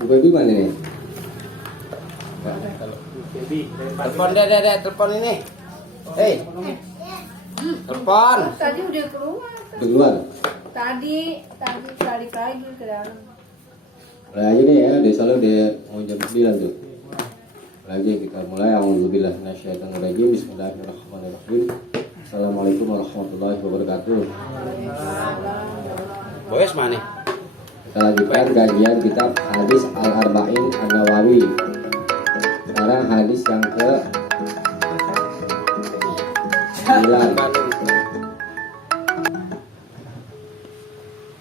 Bu Baby mana nih? Telepon deh, telepon ini. Hei, telepon. Tadi udah keluar. Udah keluar? Tadi balik lagi ke dalam. Mulai aja nih ya, udah selalu udah mau jam 9 tuh. Lagi kita mulai. A'udzubillahi minasyaitonirrajim. Bismillahirrahmanirrahim. Assalamualaikum warahmatullahi wabarakatuh. Boyes mana? Kita lanjutkan kajian kitab Hadis Al-Arba'in An-Nawawi. Sekarang hadis yang ke 9.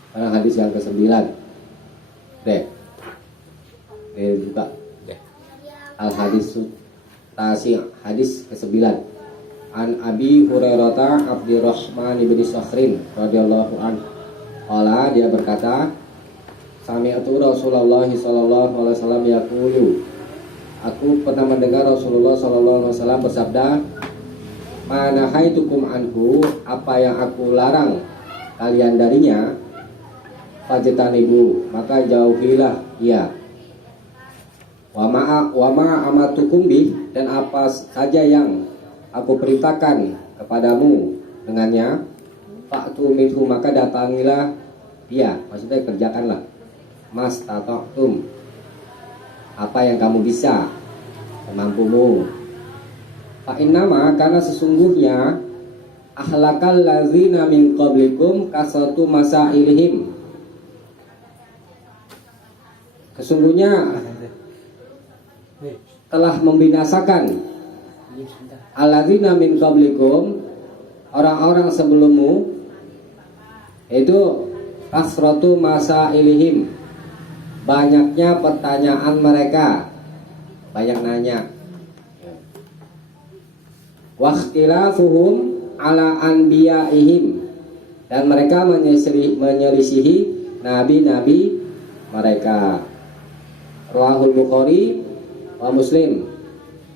Sekarang hadis yang ke 9. Deh buka. Al-Hadis Tasi, hadis ke 9. An Abi Hurairah Abdurrahman ibn Sakhrin radhiyallahu anhu. Qala, dia berkata, sami'tu Rasulullah sallallahu alaihi wasallam yaqulu. Aku pernah mendengar Rasulullah sallallahu alaihi wasallam bersabda, "Ma nahaitukum anhu, apa yang aku larang kalian darinya, fajtanibu, maka jauhilah ia. Wa ma amatukum bih, dan apa saja yang aku perintahkan kepadamu dengannya, fa'tu minhu, maka datangilah dia." Maksudnya kerjakanlah. Mas tata'tum, apa yang kamu bisa, semampumu. Fa'innama, karena sesungguhnya, ahlakal ladzina min qablikum kasatu masailihim, sesungguhnya telah membinasakan alladzina min qablikum, orang-orang sebelummu, itu kasratu masailihim, banyaknya pertanyaan mereka, banyak nanya. Wakhtilafuhum ala anbiyaihim, dan mereka menyelisihi nabi-nabi mereka. Rawahul Bukhari wa Muslim,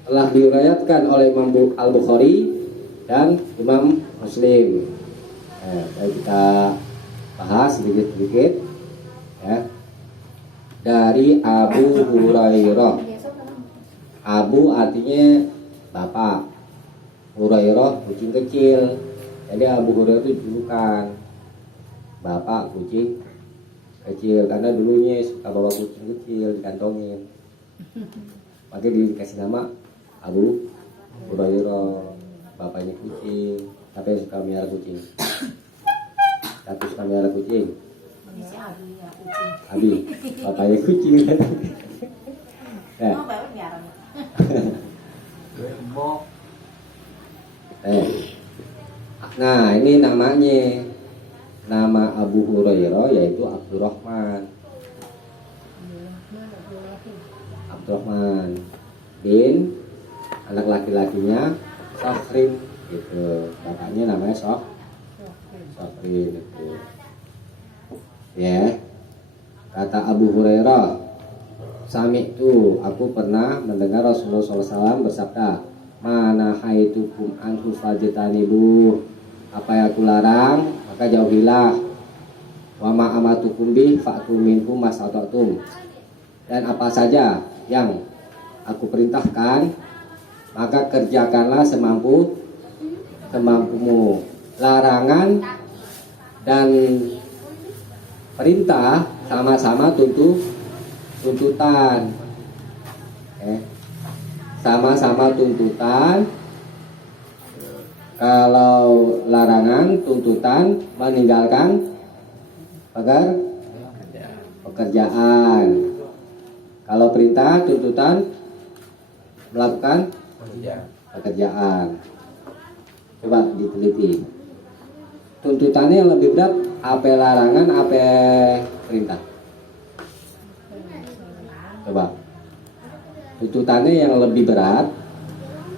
telah diriwayatkan oleh Imam Al-Bukhari dan Imam Muslim. Kita bahas sedikit-sedikit ya. Dari Abu Hurairah. Abu artinya bapak, Hurairah kucing kecil. Jadi Abu Hurairah itu julukan bapak kucing kecil, karena dulunya suka bawa kucing kecil dikantongin, makanya dikasih nama Abu Hurairah. Bapaknya kucing, tapi suka melihara kucing. Tapi suka melihara kucing. Abi, bapaknya kucing. Nah, ini namanya, nama Abu Hurairah yaitu Abdurrahman bin, anak laki-lakinya Sakhrin gitu. Bapaknya namanya Sakhrin itu. Ya. Kata Abu Hurairah, sami'tu, aku pernah mendengar Rasulullah SAW bersabda, "Mana haitukum anhu fajtanibu, apa yang aku larang maka jauhilah. Wa ma amatukum bih fa'tu minhu masata'tum, dan apa saja yang aku perintahkan maka kerjakanlah semampumu." Larangan dan perintah sama-sama tuntutan. Sama-sama tuntutan. Kalau larangan, tuntutan, meninggalkan pekerjaan. Kalau perintah, tuntutan, melakukan pekerjaan. Coba diteliti. Tuntutannya yang lebih berat, apa larangan, apa perintah? Coba. Tuntutannya yang lebih berat,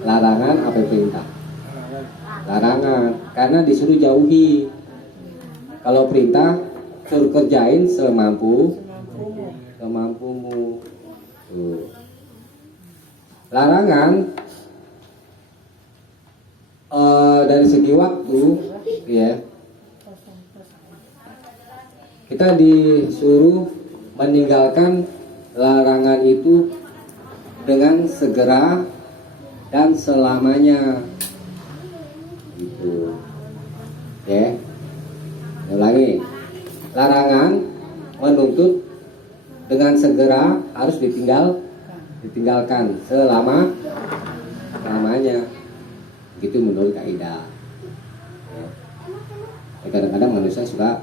larangan apa perintah? Larangan, karena disuruh jauhi. Kalau perintah, suruh kerjain semampumu. Tuh. Larangan dari segi waktu, ya, kita disuruh meninggalkan larangan itu dengan segera dan selamanya. Gitu. Ya. Ulangi. Larangan menuntut dengan segera harus ditinggalkan selamanya. Begitu menurut kaidah. Ya. Kadang-kadang manusia suka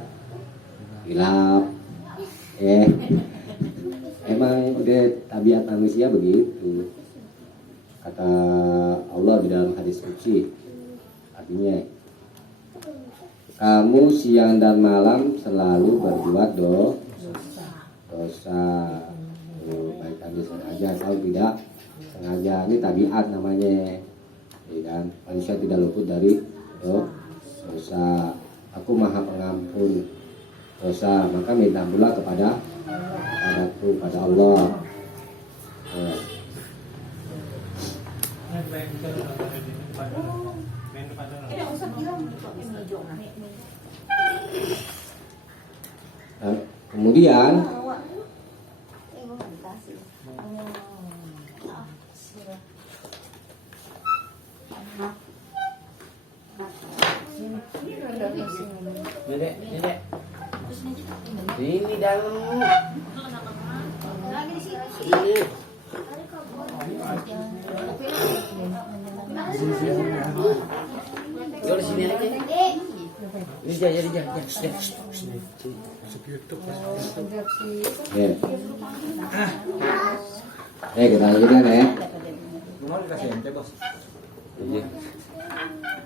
hilap. Ya. Emang udah tabiat manusia begitu. Kata Allah di dalam hadis qudsi, artinya kamu siang dan malam selalu berbuat dosa. Baik kami sengaja atau tidak sengaja, ini tabiat namanya. Ya kan? Manusia tidak luput dari dosa. Aku maha pengampun dosa, maka minta pula kepadaku, pada Allah. Kemudian Dedek. Ini dalam. Ini. Yo di sini aja. Ini jadi. ya. Kita lanjutkan ya.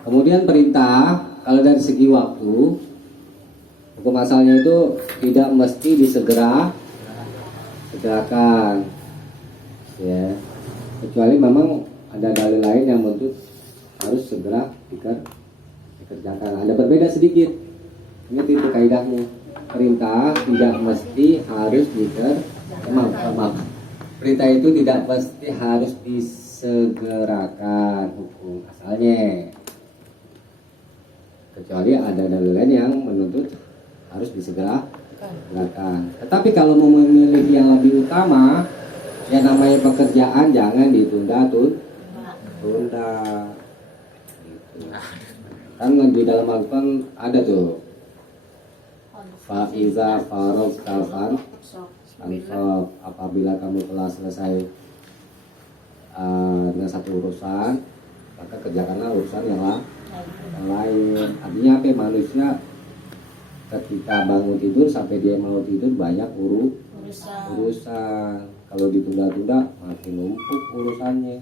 Kemudian perintah, kalau dari segi waktu, hukum asalnya itu tidak mesti segerakan, ya. Kecuali memang ada dalil lain yang menuntut harus segera dikerjakan. Ada berbeda sedikit. Ini titik kaidahnya. Perintah tidak mesti harus Perintah itu tidak mesti harus disegerakan hukum asalnya. Kecuali ada dalil lain yang menuntut harus disegerakan. Tetapi kalau mau memilih yang lebih utama, yang namanya pekerjaan jangan ditunda. Gitu. Kan di dalam Al-Quran ada tuh, Fa'iza farog talfan, apabila kamu telah selesai dengan satu urusan, maka kerjakanlah urusan yang lain. Artinya apa? Manusia ketika bangun tidur sampai dia mau tidur banyak urusan. Kalau ditunda-tunda makin numpuk urusannya.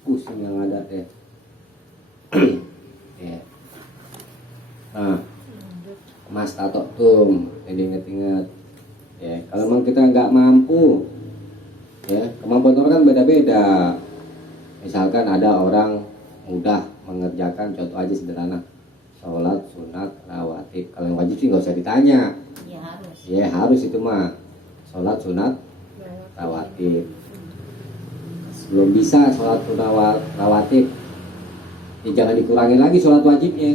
Pusing yang ada teh. Ya. Nah, Mas tato tum, jadi inget-inget. Ya, kalau memang kita nggak mampu, ya kemampuan orang kan beda-beda. Misalkan ada orang mudah mengerjakan, contoh aja sederhana, sholat sunat rawatib. Kalau yang wajib sih nggak usah ditanya. Ya harus itu mah, sholat sunat rawatib. Belum bisa sholat sunat rawatib, ya jangan dikurangi lagi sholat wajibnya,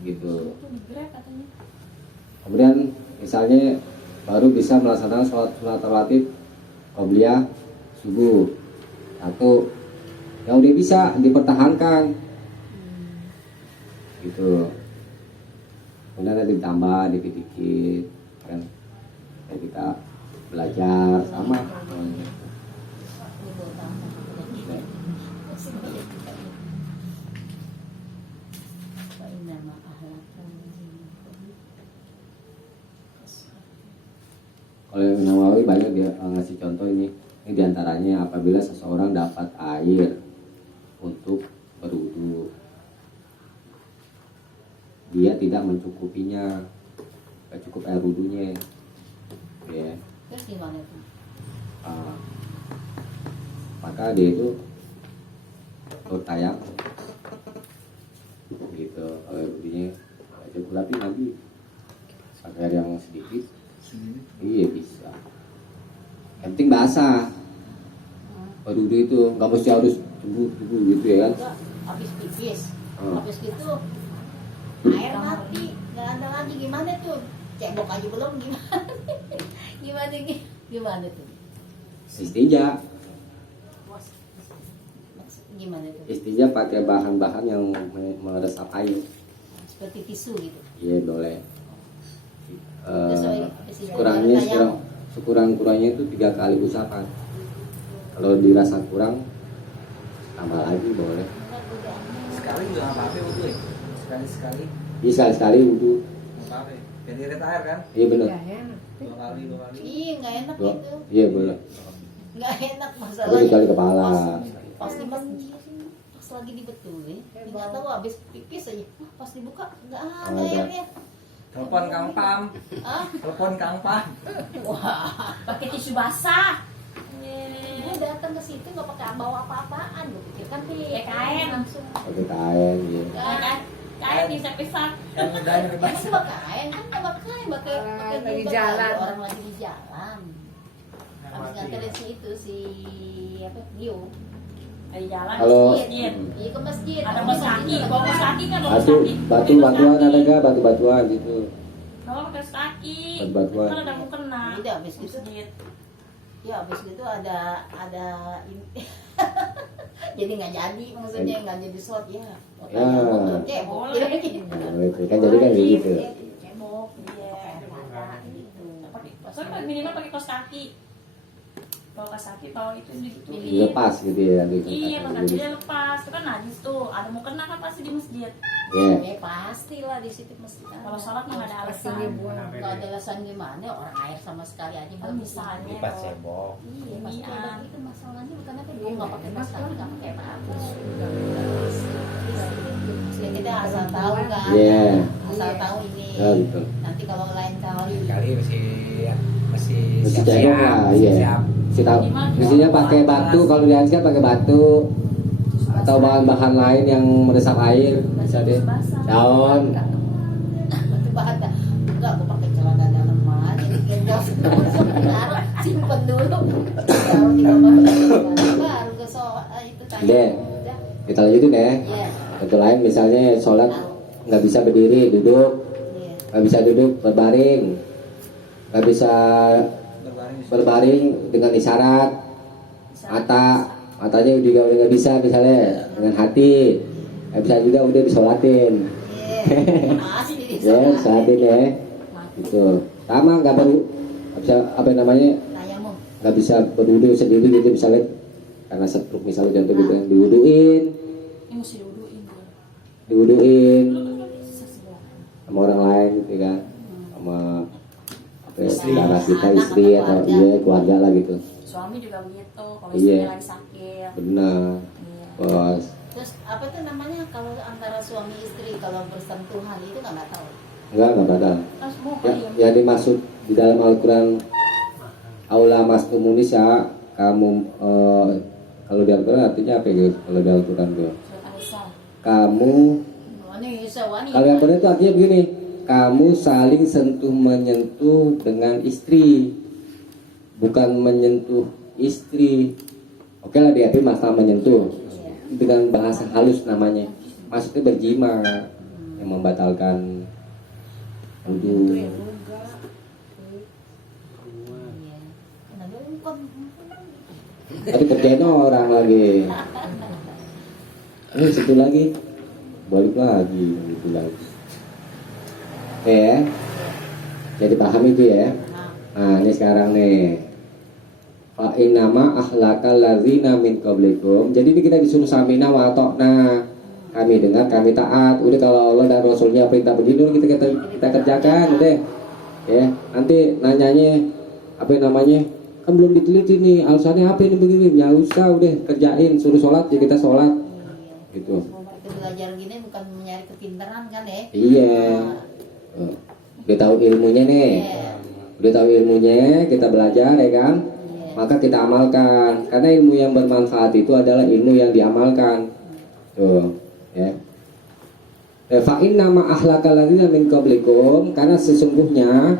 gitu. Kemudian misalnya baru bisa melaksanakan sholat sunat rawatib qobliyah subuh satu, ya udah bisa dipertahankan, gitu. Kemudian nanti ditambah dikit-dikit kan, ya kita belajar sama. Kalau Nawawi banyak dia ngasih contoh ini diantaranya apabila seseorang dapat air untuk berwudu, dia tidak mencukupinya, gak cukup air wudunya, ya. Terus gimana itu? Maka dia itu bertayang, gitu. Kalau air wudunya gak cukup lagi nanti pakai air yang sedikit. Iya bisa. Yang penting basah. Wudu itu nggak mesti harus tubuh gitu ya kan? Habis pipis, habis gitu air mati, nggak ada lagi, gimana tuh? cebok aja belum gimana? Gimana tuh? Istinja. Gimana tuh? Istinja pakai bahan-bahan yang meresap air. Seperti tisu gitu. Iya boleh. Kurangnya Sekurang-kurangnya itu 3 kali usapan. Kalau dirasa kurang tambah lagi boleh. Sekali juga nggak apa-apa wudhu ya. Sekali-sekali Bisa sekali wudhu. nggak apa-apa. Jadi irit air kan. Iya benar. 2 kali. Iya nggak enak Dua. gitu. Iya boleh. Nggak enak Tapi masalahnya. sekali kepala. Pas di masjid, pas lagi dibetulin, nggak tahu habis pipis aja. Pas dibuka nggak ada Ada. airnya. Telepon Kang Pam. Ah, Telepon Kang Pam. wah. Pakai tisu basah. Gue datang ke situ nggak pakai bawa apa-apaan. Gue pikir kan Ya, kain. langsung. Pakai kain gitu. Kan kain bisa-bisa. Yang udah yang Emang dibahas. pakai kain kan nggak pakai kain, pakai lagi jilbab jalan. aja. Orang lagi di jalan. Habis nganterin si itu si apa Dio. Di jalan Kalau- masjid. Iya ke masjid. Ada bos kaki, bawa bos kaki kan bawa bos Batu, kaki. batuan ada gak? Batu-batuan gitu. Bawa pakai bos kaki. Batu-batuan. Kan ada mukena. Udah habis gitu. Masjid. Ya habis gitu ada jadi nggak jadi maksudnya nggak jadi slot ya. Ya. Cebok. Boleh. Nah, itu kan jadi kan kayak gitu. Cebok. Iya. Gitu. Soalnya minimal pakai kaos kaki. Bawa kaos kaki, bawa itu gitu. Dilepas gitu ya. Iya, pas kakinya lepas. Itu kan najis tuh. Ada mukena kan pasti di masjid. Ya. Ya pasti lah di situ mesti. Kalau sholat mah nggak ada alasan. Nggak ada alasan gimana orang air sama sekali aja Kan belum misalnya. Lipat cebok. Iya, pas Inian. cebok itu masalahnya bukan apa dia nggak pakai kaos kaki nggak pakai apa-apa. Ya kita asal tahu kan. Iya. Asal tahu ini. Ya gitu. Nanti kalau lain kali. Kali masih Mesti siap-siap, cebok lah, iya. siap. Mesti tahu. Mestinya pakai batu, kalau di Asia pakai batu atau bahan-bahan lain yang meresap air, bisa deh. Daun. Batu bata. Enggak, aku pakai celana dalam aja. Digendong taruh, simpen dulu. Taruh di kamar. Baru ke itu tanya. Deh. Udah. Kita lanjutin ya. Iya. Contoh lain misalnya sholat nggak bisa berdiri, duduk, Iya. nggak bisa duduk, berbaring, nggak bisa berbaring dengan isyarat, matanya juga udah nggak bisa misalnya dengan hati, nggak bisa juga udah disolatin, Iya. Pasti ya disolatin ya, gitu. Sama nggak bisa apa namanya, Tayamum. nggak bisa berwudu sendiri gitu misalnya karena stroke misalnya contoh gitu yang diwuduin, Ini mesti diuduin. diwuduin Susah sebelah. sama orang lain gitu kan, sama apa ya, Istri. saudara kita, Anak istri atau atau keluarga. iya keluarga lah gitu. Suami juga begitu. Kalau Iya. istrinya lagi sakit. Benar, Iya. bos. Terus apa tuh namanya kalau antara suami istri kalau bersentuhan itu nggak tahu. Enggak batal. Kan semua Ya, iya. yang dimaksud di dalam Al-Quran aula mastumunisya kamu kalau di Al-Quran artinya apa gitu? Kalau di Al-Quran tuh Surat An-Nisa. kamu, Wanita wanita. kalau yang benar itu artinya begini, kamu saling sentuh menyentuh dengan istri, bukan menyentuh istri. Oke lah dia masalah menyentuh dengan bahasa halus namanya, maksudnya berjima yang membatalkan wudhu. Iya. Kenapa bukan? Tapi kerjain orang lagi. Situ lagi, balik lagi, gitu lagi. Ya, jadi paham itu ya. Nah, ini sekarang nih. Fa innama ahlakal ladzina min qablikum. Jadi ini kita disuruh samina wa ata'na. Kami dengar, kami taat. Udah kalau Allah dan Rasulnya perintah begini kita kerjakan, udah. Ya, nanti nanyanya apa namanya? Kan belum diteliti nih, alasannya apa ini begini? Ya usah, udah kerjain, suruh sholat ya kita sholat. Gitu. Kita belajar gini bukan mencari kepintaran kan ya? Iya. Udah tahu ilmunya nih. Iya. Udah tahu ilmunya, kita belajar ya kan? Iya. Maka kita amalkan. Karena ilmu yang bermanfaat itu adalah ilmu yang diamalkan. Tuh, ya. Fa inna ma ahlakal ladzina min qablikum, karena sesungguhnya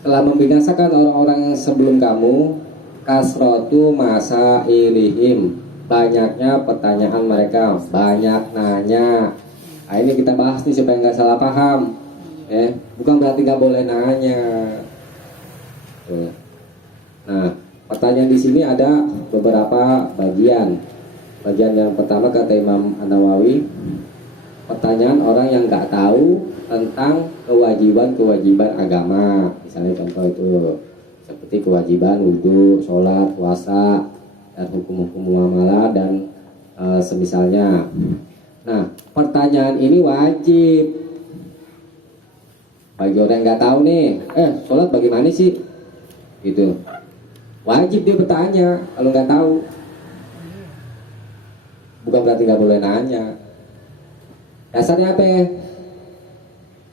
telah membinasakan orang-orang yang sebelum kamu kasratu masailihim, banyaknya pertanyaan mereka, banyak nanya. Nah, ini kita bahas nih supaya nggak salah paham. Bukan berarti nggak boleh nanya. Nah, pertanyaan di sini ada beberapa bagian. Bagian yang pertama kata Imam An-Nawawi, pertanyaan orang yang nggak tahu tentang kewajiban-kewajiban agama. Misalnya contoh itu seperti kewajiban wudhu, sholat, puasa, dan hukum-hukum muamalah dan semisalnya. Nah, pertanyaan ini wajib bagi orang yang nggak tahu nih. Sholat bagaimana sih? Gitu. Wajib dia bertanya kalau nggak tahu. Bukan berarti nggak boleh nanya. Dasarnya apa ya?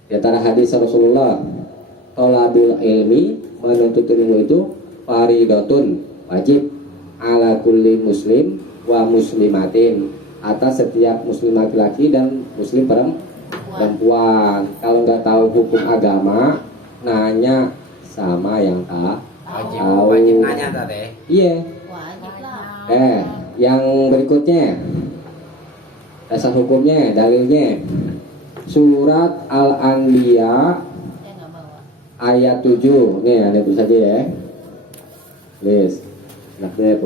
Di antara hadis Rasulullah, tolabul ilmi, menuntut ilmu itu faridatun, wajib ala kulli muslim wa muslimatin, atas setiap muslim laki-laki dan muslim perempuan. Kalau nggak tahu hukum agama, nanya sama yang tahu. Wajib nanya tadi. Iya. Wajib lah. Yang berikutnya dasar hukumnya, dalilnya surat Al-Anbiya Saya nggak bawa. ayat 7. Nih, ada tulis saja ya. Tulis. Naknya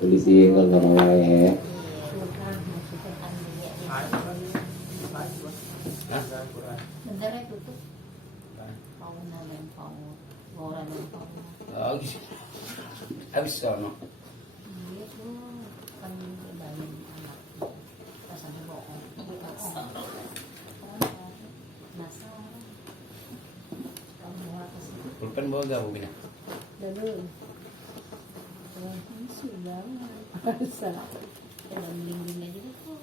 polisi kalau nggak bawa ya. Bentar ya tutup. Paun dan paun, orang dan paun. Habis sono. Iya tuh kan bayi anak. Rasanya bohong. Nasar. Kamu apa sih? Pulpen bawa gak Bina? Dulu. Ini sudah masa. Dalam dindingnya juga tuh.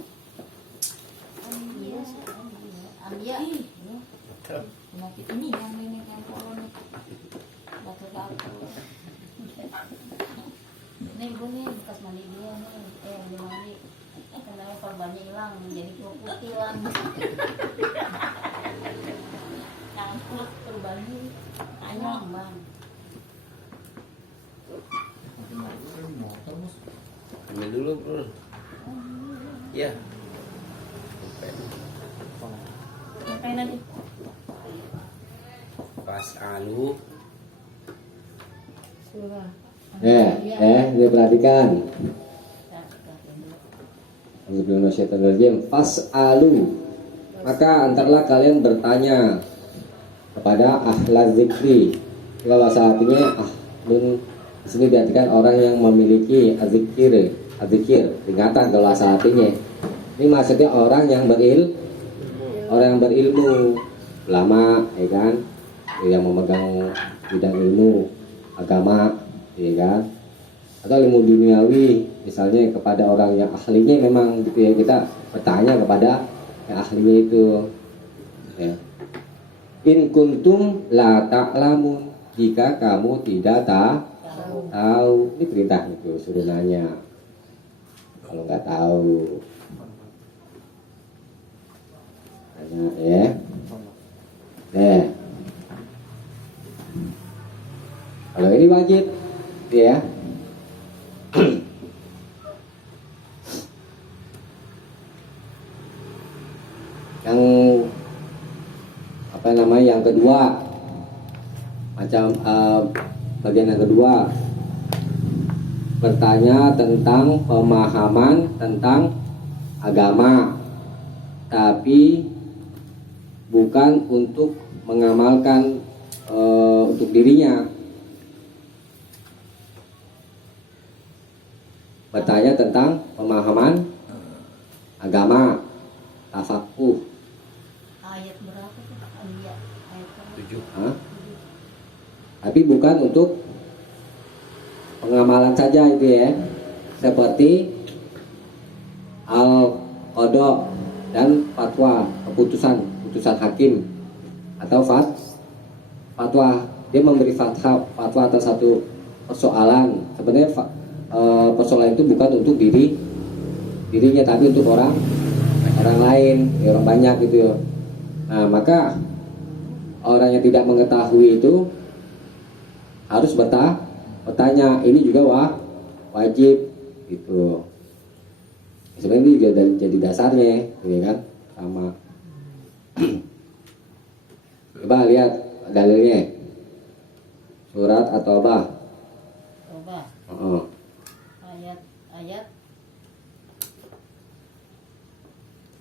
Ambia. Penyakit ini yang kolon. Batuk-batuk. Nih ibu nih bekas mandi dia nih. Belum mandi. Kenapa korbannya hilang jadi putih lah. Campur korbannya. Anyang bang. Ambil dulu bro. Ya. Ngapain nanti? Pas alu. Surah. Ini perhatikan. Fas'alu, maka antarlah kalian bertanya kepada ahla zikri. Kalau bahasa artinya ahlun di sini diartikan orang yang memiliki azikir, ingatan kalau bahasa artinya. Ini maksudnya orang yang berilmu, ulama, ya kan, yang memegang bidang ilmu agama, ya kan, atau ilmu duniawi, misalnya kepada orang yang ahlinya memang gitu ya, kita bertanya kepada yang ahlinya itu. Ya. In kuntum la ta'lamun, jika kamu tidak tahu, ini perintah itu, suruh nanya. Kalau nggak tahu, tanya ya. Kalau ini wajib, ya. Yang yang kedua, bagian yang kedua, bertanya tentang pemahaman tentang agama, tapi bukan untuk mengamalkan untuk dirinya. Bertanya tentang pemahaman agama, tafakuh. Ayat berapa tuh? Ambia. Ayat berapa? 7. Tapi bukan untuk pengamalan saja itu ya. Seperti al-qada dan fatwa, keputusan hakim atau fatwa. Dia memberi fatwa atas satu persoalan. Sebenarnya persoalan itu bukan untuk dirinya, tapi untuk orang lain, orang banyak gitu. Nah, maka orang yang tidak mengetahui itu harus bertanya. Ini juga wajib gitu. Sebenarnya ini juga jadi dasarnya, ya kan, sama. Coba lihat dalilnya. Surat At-Taubah. Coba Heeh. ayat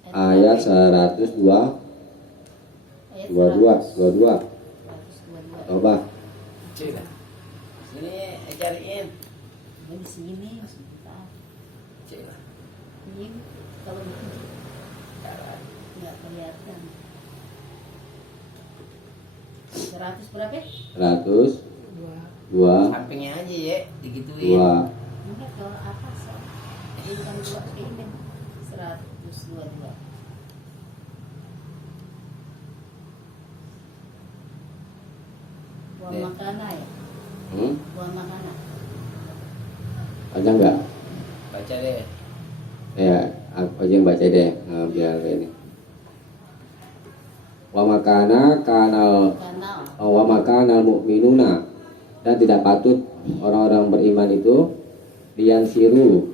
Ayat 102 ayat 22. 122. Coba. Cek lah. Sini cariin. Ini di sini sebentar. Cek lah. Ini kalau nggak kelihatan. 100 berapa? 102. Sampingnya aja ya, digituin. Enggak ke atas. Ini bukan 2 ini. 122. Buah Nih. makanan ya? Buah makanan. Ada nggak? Baca deh. Ya, aku aja yang baca deh. Nah, biar ini. Wa makana kanal Kanal. wa makanal mu'minuna, dan tidak patut orang-orang beriman itu liansiru,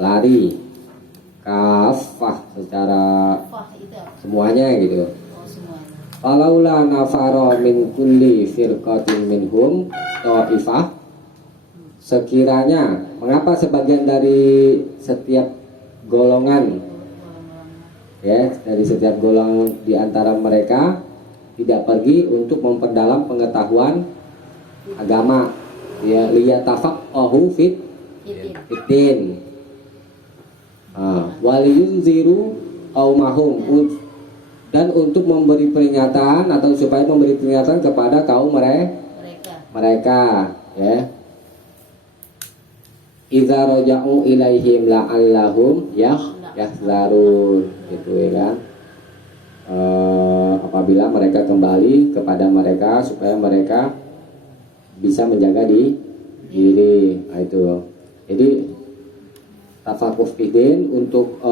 lari kafah secara Wah, itu apa? semuanya gitu. Oh, semuanya. Falaula nafaro min kulli firqatin minhum ta'ifah, sekiranya mengapa sebagian dari setiap golongan, ya, dari setiap golongan di antara mereka tidak pergi untuk memperdalam pengetahuan agama, ya, liyatafaqahu Fitin. fitin, waliyunziru qaumahum, dan untuk memberi peringatan atau supaya memberi peringatan kepada kaum mereka, ya. Idza raja'u ilaihim la'allahum yahzarun, gitu ya kan. Apabila mereka kembali kepada mereka supaya mereka bisa menjaga diri. Nah, itu. Jadi tafakuh fitin untuk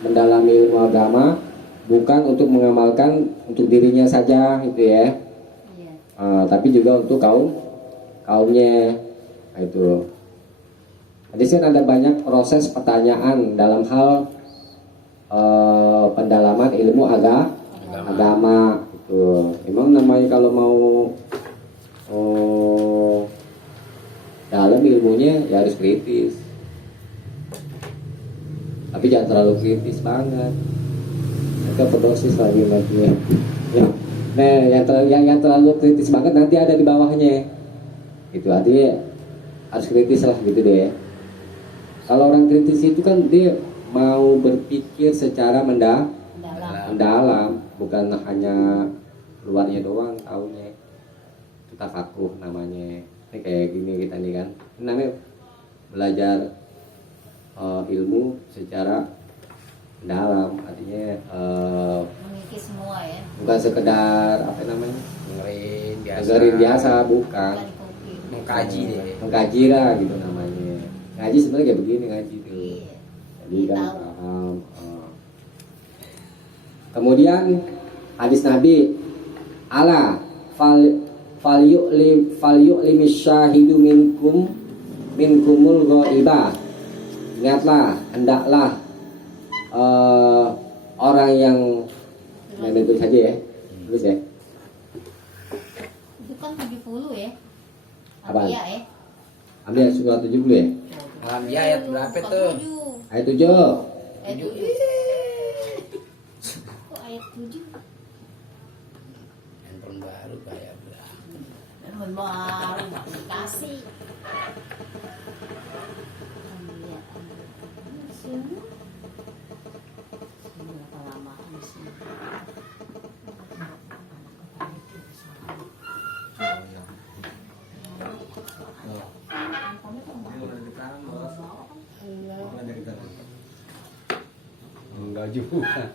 mendalami ilmu agama, bukan untuk mengamalkan untuk dirinya saja itu ya. Iya. Tapi juga untuk kaumnya. Nah, itu. Di sini ada banyak proses pertanyaan dalam hal pendalaman ilmu agama itu. Emang namanya kalau mau dalam ilmunya ya harus kritis. Tapi jangan terlalu kritis banget. Nanti overdosis lagi nantinya. Ya. Nah, yang terlalu kritis banget nanti ada di bawahnya. Itu artinya harus kritis lah gitu deh. Kalau orang kritis itu kan dia mau berpikir secara mendalam, bukan hanya luarnya doang taunya. Itu tafakuh namanya. Ini kayak gini kita nih kan. Ini namanya belajar ilmu secara mendalam, artinya Mengikis semua ya. bukan sekedar dengerin biasa, bukan. Bukan kopi. Mengkaji deh. Mengkaji lah gitu namanya. Ngaji sebenarnya kayak begini ngaji tuh. Iya. Jadi kan Tahu. paham. Kemudian hadis Nabi ala falyu'lim syahidu minkumul ghaibah. Ingatlah, hendaklah orang yang itu saja ya. Terus ya. Itu kan 70 ya. Apaan? Iya ya. Ambil surat 70 ya. Alhamdulillah ayat berapa tuh? Ayat 7. Ayat 7. Kok ayat 7? Handphone baru kayak berapa? Handphone baru nggak dikasih. Lihat. Sini. Berapa lama di sini? Enggak juga.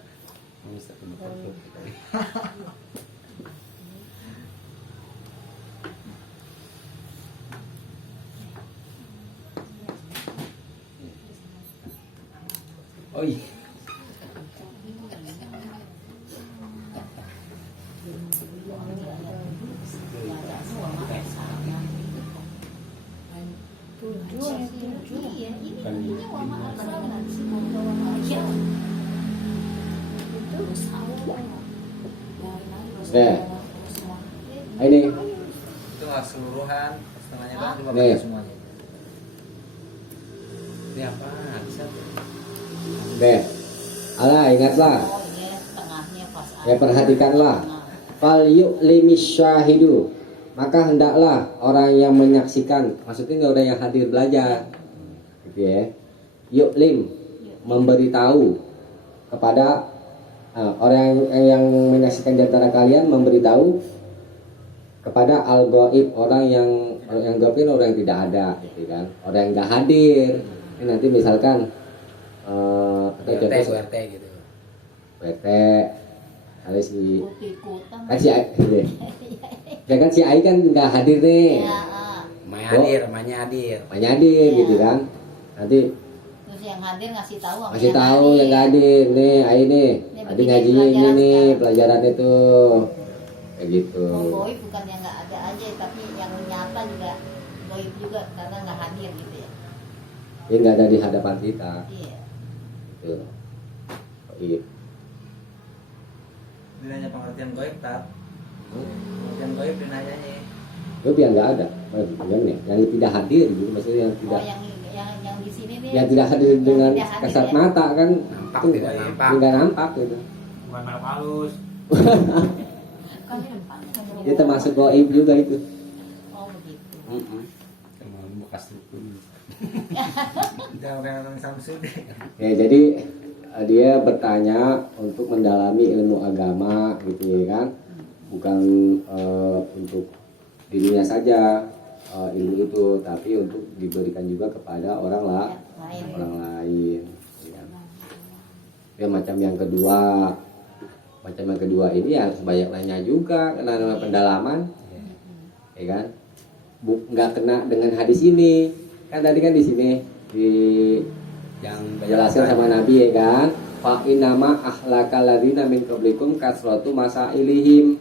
Oh iya. Iya, ini wa ma'arsalna itu Oke. Ini Itu nggak keseluruhan, setengahnya Hah? kan Nih. semuanya. Ini apa? Bisa tuh. deh. Alah, ingatlah. Oh iya, setengahnya pas Ya, perhatikanlah. Fal yu'limis syahidu. Maka hendaklah orang yang menyaksikan, maksudnya nggak udah yang hadir belajar, gitu ya. Yu'lim, memberitahu kepada orang yang menyaksikan di antara kalian, memberitahu kepada al-ghaib, orang yang gaib itu orang yang tidak ada, gitu kan, orang yang nggak hadir. Ini nanti misalkan WRT gitu. PT ada si Ikut-ikutan. kan si Ai gitu. Ya kan si Ai kan nggak hadir nih, Ya, Mamanya hadir. banyak hadir gitu kan. Nanti terus yang hadir ngasih tahu sama kasih tahu yang nggak hadir nih, Ai nih Ini tadi begini ngajinya ini pelajaran nih sekarang. pelajaran itu kayak gitu. Goib bukan yang nggak ada aja, tapi yang nyata juga goib juga karena nggak hadir gitu ya. Ini nggak ada di hadapan kita Iya. gitu. Iya. Dia nanya pengertian goib tak? Pengertian goib dia nanyanya. Itu yang nggak ada, bukan nih, yang tidak hadir gitu, maksudnya yang Oh tidak yang di sini nih. yang tidak hadir yang dengan tidak hadir kasat ya. mata kan, Nampak itu tidak nampak. nggak nampak gitu. Bukan halus. Kan di depan. Dia termasuk goib juga itu. Oh begitu. Sama bekas rukun. Udah orang Samsung. Ya, jadi dia bertanya untuk mendalami ilmu agama gitu ya kan, bukan untuk dirinya saja ilmu itu, tapi untuk diberikan juga kepada orang Lain. lain. Ya. Ya, macam yang kedua ini harus banyak nanya juga, karena namanya pendalaman, ya kan, nggak kena dengan hadis ini kan, tadi kan di sini Yang dijelaskan sama Nabi ya kan, fa inama ahlakal ladzina min qablikum kasratu masailihim,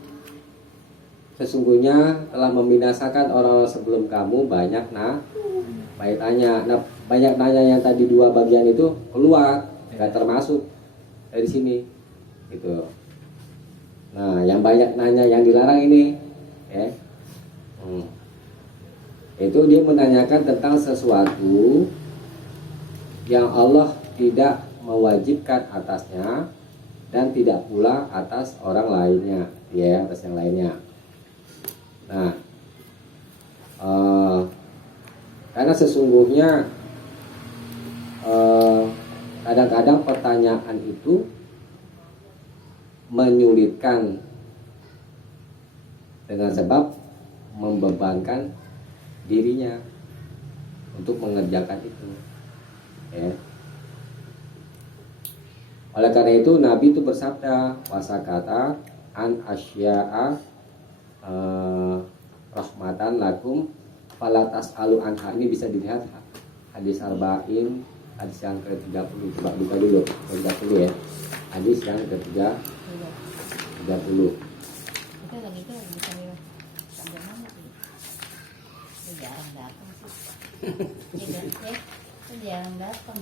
sesungguhnya telah membinasakan orang sebelum kamu banyak banyak tanya. Nah, banyak tanya yang tadi dua bagian itu keluar, nggak termasuk dari sini gitu. Nah, yang banyak nanya yang dilarang ini ya, itu dia menanyakan tentang sesuatu yang Allah tidak mewajibkan atasnya dan tidak pula atas orang lainnya, ya, atas yang lainnya. Nah, karena sesungguhnya kadang-kadang pertanyaan itu menyulitkan dengan sebab membebankan dirinya untuk mengerjakan itu. Ya. Oleh karena itu Nabi itu bersabda, wasakata an asya'a rahmatan lakum falatas alu anha. Ini bisa dilihat hadis arba'in, hadis yang ke-30. Coba buka dulu 30 ya. Hadis yang ke-30. Itu lagi itu bisa nih. Sampai mana sih? Dia jarang datang sih. Dia jarang datang.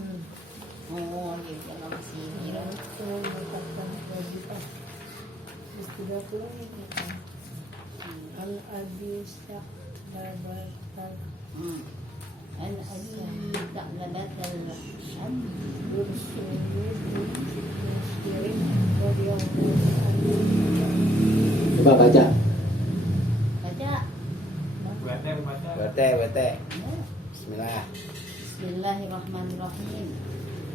Oh, dia jangan kesini. Itu mengatakan kewajiban. Terus 30 ini kan. Al-Adisya Babatan An Ali tak labat al-Syam. Muslimin radhiyallahu anhu. Coba baca. Baca. WT. Bismillah. Bismillahirrahmanirrahim.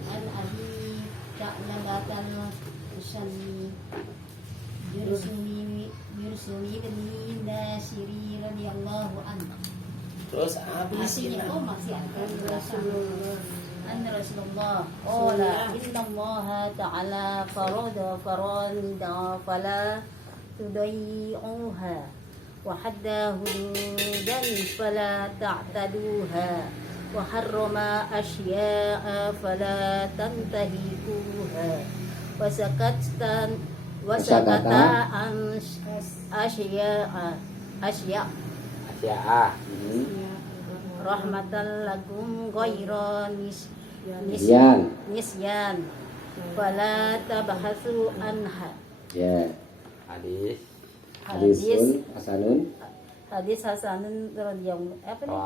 An Ali tak labat al-Syam. Yursumi bin Nasiri radhiyallahu anhu. Terus habis Artinya masih ada Rasulullah. أن رسول الله قال إن الله تعالى فرض فرائض فلا تضيعوها وحد حدودا فلا تعتدوها وحرم أشياء فلا تنتهكوها وسكت عن أشياء Asia. rahmatan lakum ghairan Nisyan. nisyan fala tabahasu anha. Ya. Hadis Hadisun hasanun hadis hasanun radhiyallahu apa nih?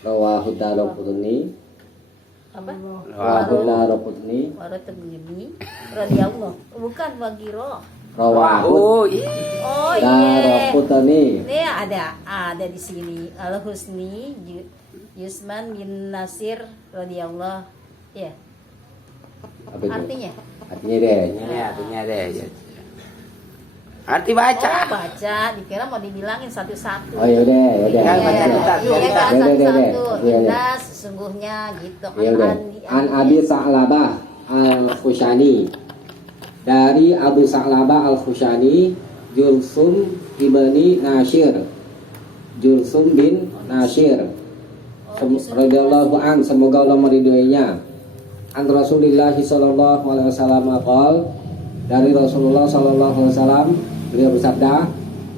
rawahu Daraqutni Apa? rawahu Daraqutni Waratubni radhiyallahu. Bukan Wagiro. rawahu Oh iya. Daraqutni. Ini ada di sini. Al Husni Yusman bin Nasir radhiyallahu. Ya. Apa itu? Artinya? Artinya deh. Ini artinya deh. Arti baca. Oh, baca, dikira mau dibilangin satu-satu. Oh ya udah, ya udah. Kan baca tutas, Iya tutas. kan Ya udah, satu-satu. ya udah. Indah sesungguhnya gitu. Ya udah. An Abi Sa'labah Al-Khushani. Dari Abu Sa'labah Al-Khushani, Julsum ibni Nashir. Julsum bin Nashir. Radhiyallahu an, semoga Allah meridhoinya. An Rasulillah sallallahu alaihi wasallam qol, dari Rasulullah sallallahu alaihi wasallam beliau bersabda,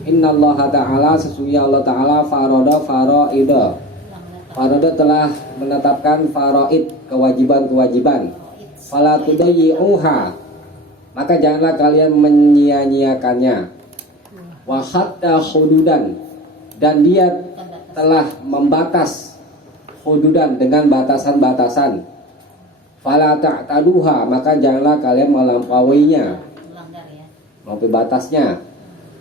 innallaha ta'ala, sesungguhnya Allah ta'ala farada faraida. Farada telah menetapkan faraid, kewajiban-kewajiban. Fala tudayyi'uha, maka janganlah kalian menyia-nyiakannya. Wa hatta hududan, dan dia telah membatas hududan dengan batasan-batasan. Fala ta'taduha, maka janganlah kalian melampauinya, Melanggar ya. melampaui batasnya.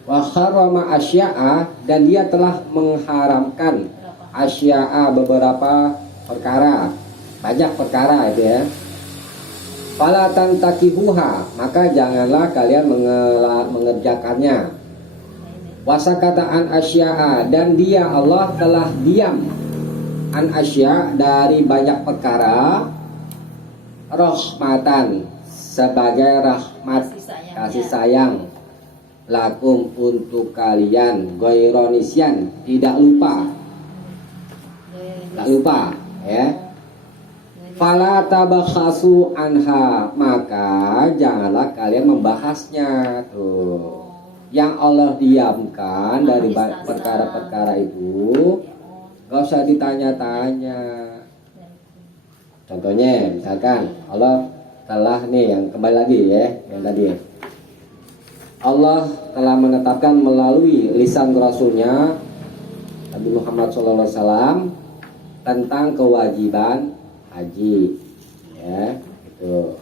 Wa harrama asya'a, dan dia telah mengharamkan asya'a, beberapa perkara, banyak perkara itu ya. Fala tantakihuha, maka janganlah kalian mengerjakannya. Wasakataan asya'a, dan dia Allah telah diam an asya, dari banyak perkara, rahmatan, sebagai rahmat, kasih sayang, lakum, untuk kalian, goironisian, tidak lupa, tak lupa ya. Fala tabakhasu anha, maka janganlah kalian membahasnya tuh. Yang Allah diamkan dari perkara-perkara itu, gak usah ditanya-tanya. Contohnya misalkan Allah telah nih, yang kembali lagi ya, yang tadi Allah telah menetapkan melalui lisan Rasulnya Nabi Muhammad SAW tentang kewajiban haji ya, itu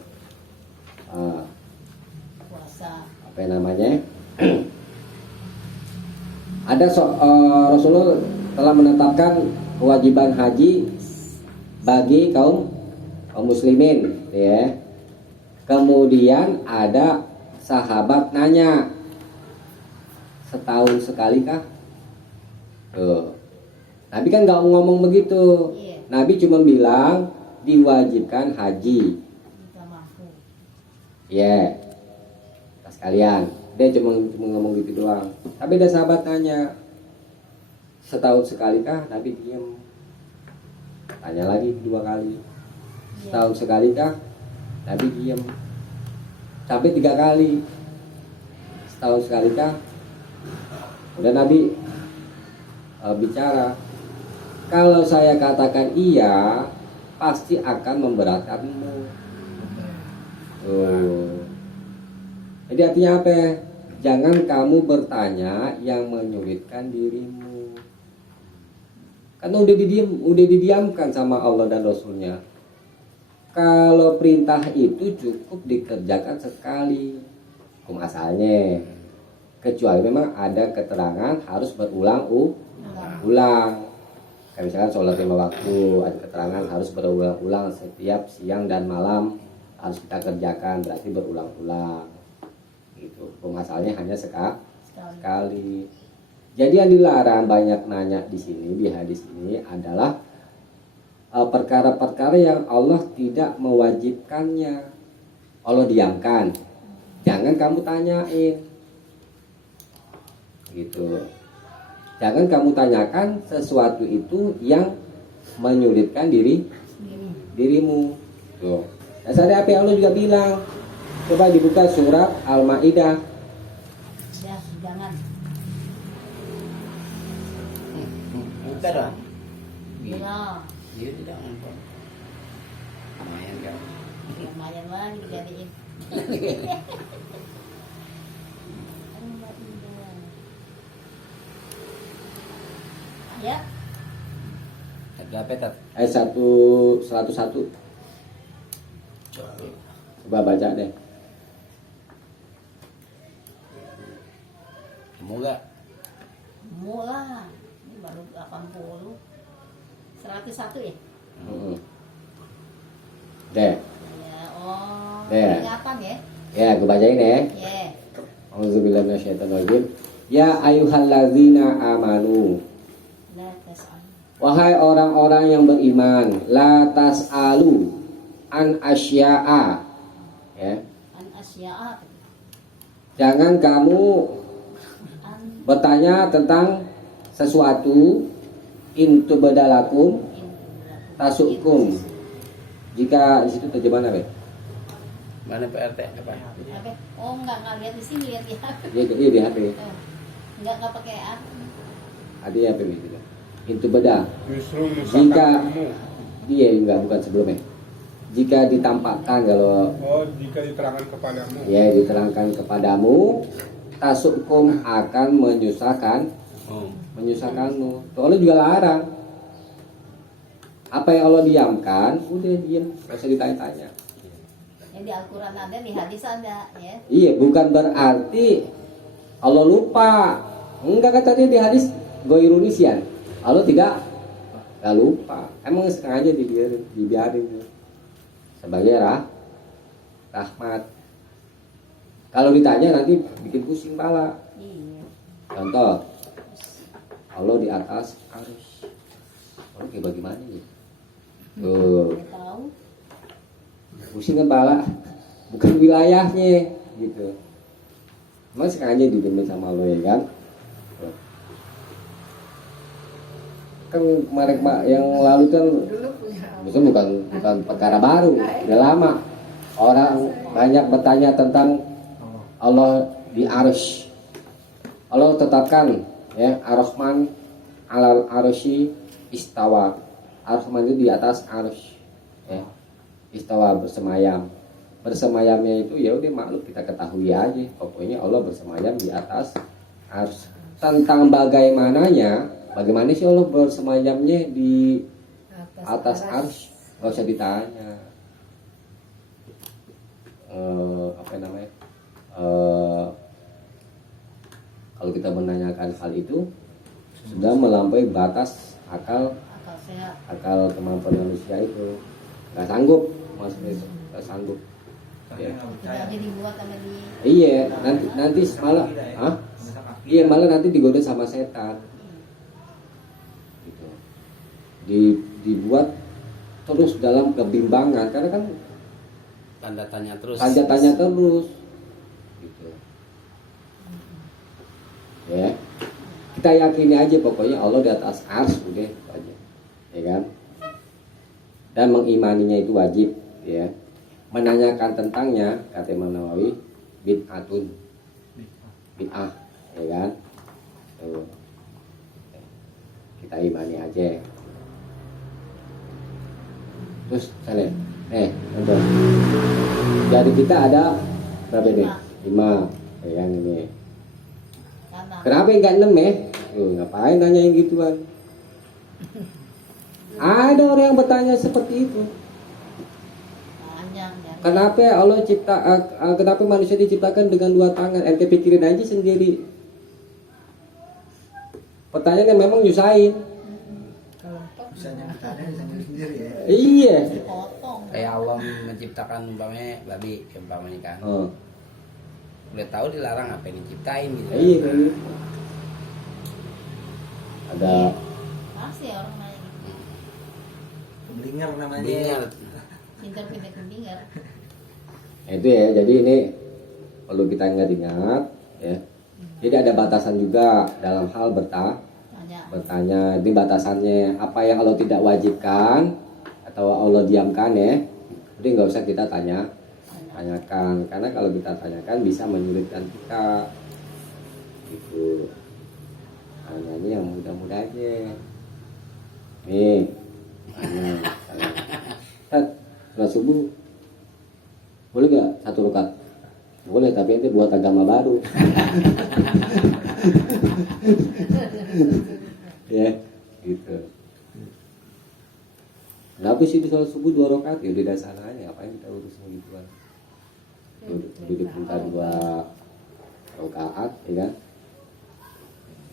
Puasa. apa namanya ada Rasulullah telah menetapkan kewajiban haji bagi kaum muslimin ya. Kemudian ada sahabat nanya, setahun sekali kah? Tuh. Nabi kan nggak ngomong begitu. Iya. Nabi cuma bilang diwajibkan haji. Kita mampu. Ya, yeah. Sekalian. Dia cuma ngomong gitu doang. Tapi ada sahabat nanya, setahun sekali kah? Nabi diam. Tanya lagi 2 kali. Setahun sekali kah? Nabi diam. Sampai 3 kali. Setahun sekali kah? Udah Nabi bicara. Kalau saya katakan iya, pasti akan memberatkanmu. Jadi artinya apa? Jangan kamu bertanya yang menyulitkan dirimu. Karena udah didiamkan sama Allah dan Rasulnya. Kalau perintah itu cukup dikerjakan sekali, hukum asalnya. Kecuali memang ada keterangan harus berulang-ulang. Kayak misalkan sholat 5 waktu, ada keterangan harus berulang-ulang setiap siang dan malam harus kita kerjakan, berarti berulang-ulang. Gitu. Hukum asalnya hanya sekali. Jadi yang dilarang banyak nanya di sini, di hadis ini adalah perkara-perkara yang Allah tidak mewajibkannya. Allah diamkan. Jangan kamu tanyain. Gitu. Jangan kamu tanyakan sesuatu itu yang menyulitkan dirimu. Tuh. Dasarnya apa yang Allah juga bilang. Coba dibuka surat Al-Maidah. Ya, jangan. Buka dong. Ya, Iya tidak nonton. Lumayan kan. lumayan lagi dijadiin. Aduh, Mbak Indah. Ya. Berapa tat? Ayat 101. Coba baca deh. Semoga Mula. Ini baru 80. 101 ya? Deh. Ya, oh. Ya. Peringatan ya? Ya, gue bacain ya. Ya. Auzubillahi minasyaitonirrajim. Ya ayyuhallazina amanu. La tas'al. Wahai orang-orang yang beriman, la tas'alu an asya'a. Ya. An asya'a. Jangan kamu An bertanya tentang sesuatu intu badalakum tasukum. Jika di situ terjemahan apa? mana PRT apa? Apa? Oh, enggak lihat di sini, lihat di HP. Iya di HP. Enggak pakai app. Ada apa gitu? Intu beda. Justru Jika kamu. iya enggak bukan sebelumnya. Jika ditampakkan kalau Oh, jika diterangkan kepadamu. ya diterangkan kepadamu tasukum akan menyusahkan Oh. menyusahkanmu. Tuh Allah juga larang. Apa yang Allah diamkan, udah diam, nggak usah ditanya-tanya. Yang di Al-Quran ada, di hadis ada, ya. Iya, bukan berarti Allah lupa. Enggak kata dia di hadis goirunisian. Allah tidak lupa. Emang sengaja dibiarin sebagai rahmat. Kalau ditanya nanti bikin pusing pala. Iya. Contoh, Allah di atas arus. Allah kayak bagaimana ya? Tuh, Nggak tahu. pusing kepala, bukan wilayahnya, gitu. Emang sengaja dijamin sama Allah ya kan? Kan kemarin yang lalu kan, maksudnya bukan perkara baru, udah lama. Orang banyak bertanya tentang Allah di arsh. Allah tetapkan ya Ar-Rahman alal arsy istawa. Ar-Rahman itu di atas arsh. Ya. Istawa bersemayam. Bersemayamnya itu ya udah makhluk kita ketahui aja. Pokoknya Allah bersemayam di atas arsh. Tentang bagaimana sih Allah bersemayamnya di atas arsh? Gak usah ditanya. Kalau kita menanyakan hal itu sudah melampaui batas akal kemampuan manusia itu, nggak sanggup maksudnya itu, nggak sanggup ya. Tidak ada dibuat sama di. Iya, nanti malah iya malah nanti digoda sama setan gitu. Dibuat terus dalam kebimbangan karena kan Tanda tanya terus. gitu. Ya. Kita yakini aja pokoknya Allah di atas ars udah itu aja. Ya kan? Dan mengimaninya itu wajib, ya. Menanyakan tentangnya kata Imam Nawawi bid'atun. Bid'ah, ya kan? Tuh. Kita imani aja. Terus saya untuk dari kita ada berapa nih? 5 yang ini. Kenapa enggak 6 ya? Ngapain nanya yang gituan? Ada orang yang bertanya seperti itu. Panjang ya. Kenapa Allah kenapa manusia diciptakan dengan 2 tangan? Ente pikirin aja sendiri. Pertanyaannya memang nyusahin. Bisa sendiri ya. Iya. Dipotong. Kayak Allah menciptakan umpamanya babi, umpamanya kan. Udah tahu dilarang apa yang diciptain gitu. Iya kayak gitu. Ada Pasti orang nanya gitu. Pemblinger namanya. Pintar-pintar pendengar. itu ya. Jadi ini perlu kita ingat ya. Jadi ada batasan juga dalam hal bertanya. Ini batasannya apa yang Allah tidak wajibkan atau Allah diamkan ya. Jadi nggak usah kita tanyakan karena kalau kita tanyakan bisa menyulitkan kita gitu. Ini yang mudah-mudah aja nih sholat subuh boleh gak 1 rakaat? Boleh, tapi itu buat agama baru. Ya gitu. Kenapa sih di sholat subuh 2 rakaat? Ya udah dah sana aja, ngapain kita urus begituan? Udah diperintah 2 rakaat, ya kan?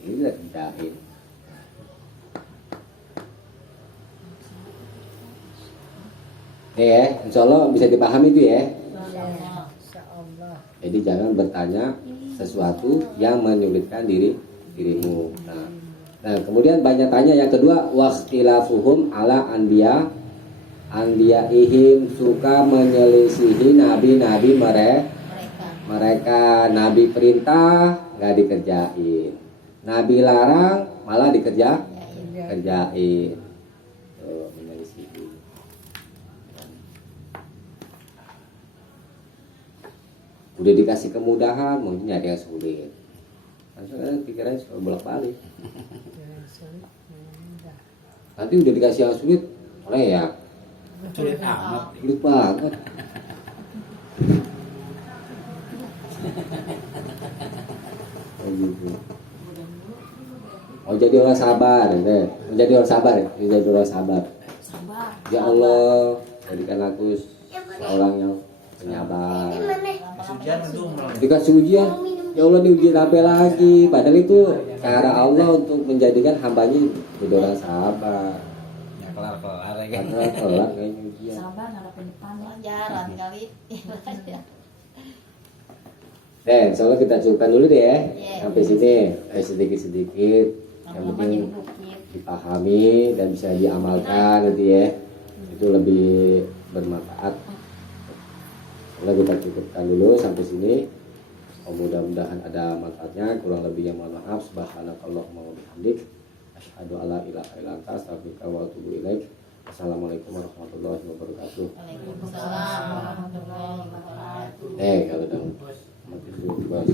Ini udah kerjain. Ya, insya Allah bisa dipahami itu ya. Insya Allah. Jadi jangan bertanya sesuatu yang menyulitkan dirimu. Nah, kemudian banyak tanya yang kedua, waqtilafuhum ala anbiyaihim, suka menyelisihi nabi-nabi mereka. Nabi perintah nggak dikerjain, nabi larang malah kerjain. Tuh, menyelisihi. Udah dikasih kemudahan, mungkin nyari yang sulit. Langsung pikirannya suka bolak-balik. Nanti udah dikasih yang sulit, ya Sulit amat. sulit banget. Oh gitu. Oh jadi orang sabar, deh. Menjadi orang sabar, ya. Menjadi orang sabar. Sabar. Ya Allah, jadikan aku seorang yang penyabar. Dikasih ujian, ya Allah diujian apa lagi? Padahal itu cara Allah untuk menjadikan hambanya jadi orang sabar. Ya kelar-kelar ya kan. Karena kelak kayaknya ujian. Sabar ngarepin depan ya. Pelajaran kali. Soalnya kita cukupkan dulu deh ya. Iya. Sampai sini sedikit-sedikit. Yang penting dipahami dan bisa diamalkan gitu ya. Itu lebih bermanfaat. Soalnya kita cukupkan dulu sampai sini. Mudah-mudahan ada manfaatnya. Kurang lebihnya mohon maaf. Subhanakallahumma wa bihamdik. Asyhadu alla ilaha illa anta astaghfiruka wa atubu ilaik. Assalamualaikum warahmatullahi wabarakatuh. Waalaikumsalam warahmatullahi wabarakatuh. Kalau dong. Mati dulu, Bos.